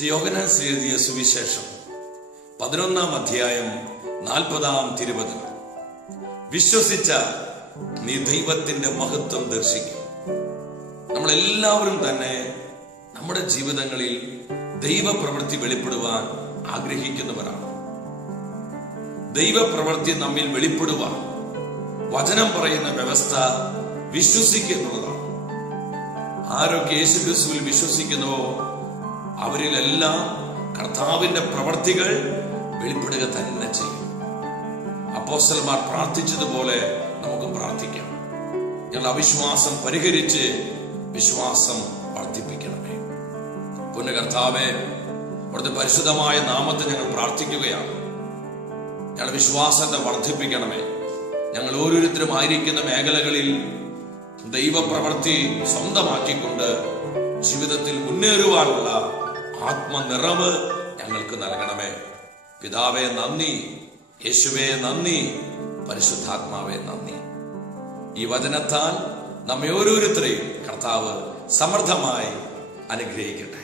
യോഹന്നാൻ എഴുതിയ സുവിശേഷം 11-ാം അധ്യായം 40-ാം തിരുവചനം. വിശ്വസിച്ച നീ ദൈവത്തിന്റെ മഹത്വം ദർശിക്കും. നമ്മളെല്ലാവരും തന്നെ നമ്മുടെ ജീവിതങ്ങളിൽ ദൈവപ്രവൃത്തി വെളിപ്പെടുവാൻ ആഗ്രഹിക്കുന്നവരാണ്. ദൈവപ്രവൃത്തി നമ്മിൽ വെളിപ്പെടുവാൻ വചനം പറയുന്ന വ്യവസ്ഥ വിശ്വസിക്കുന്നുള്ളതാണ്. ആരൊക്കെ യേശുക്രിസ്തുവിൽ വിശ്വസിക്കുന്നുവോ അവരിലെല്ലാം കർത്താവിന്റെ പ്രവർത്തികൾ വെളിപ്പെടുക തന്നെ ചെയ്യും. അപ്പോസ്തലന്മാർ പ്രാർത്ഥിച്ചതുപോലെ നമുക്കും പ്രാർത്ഥിക്കാം. ഞങ്ങൾ അവിശ്വാസം പരിഹരിച്ച് വിശ്വാസം വർദ്ധിപ്പിക്കണമേ. പുണ്യകർത്താവേ, അവിടുത്തെ പരിശുദ്ധമായ നാമത്തിൽ ഞങ്ങൾ പ്രാർത്ഥിക്കുകയാണ്. ഞങ്ങളുടെ വിശ്വാസത്തെ വർദ്ധിപ്പിക്കണമേ. ഞങ്ങൾ ഓരോരുത്തരും ആയിരിക്കുന്ന മേഖലകളിൽ ദൈവപ്രവൃത്തി സ്വന്തമാക്കിക്കൊണ്ട് ജീവിതത്തിൽ മുന്നേറുവാനുള്ള ആത്മനിറവ് ഞങ്ങൾക്ക് നൽകണമേ. പിതാവേ നന്ദി, യേശുവേ നന്ദി, പരിശുദ്ധാത്മാവേ നന്ദി. ഈ വചനത്താൽ നമ്മെ ഓരോരുത്തരെയും കർത്താവ് സമൃദ്ധമായി അനുഗ്രഹിക്കട്ടെ.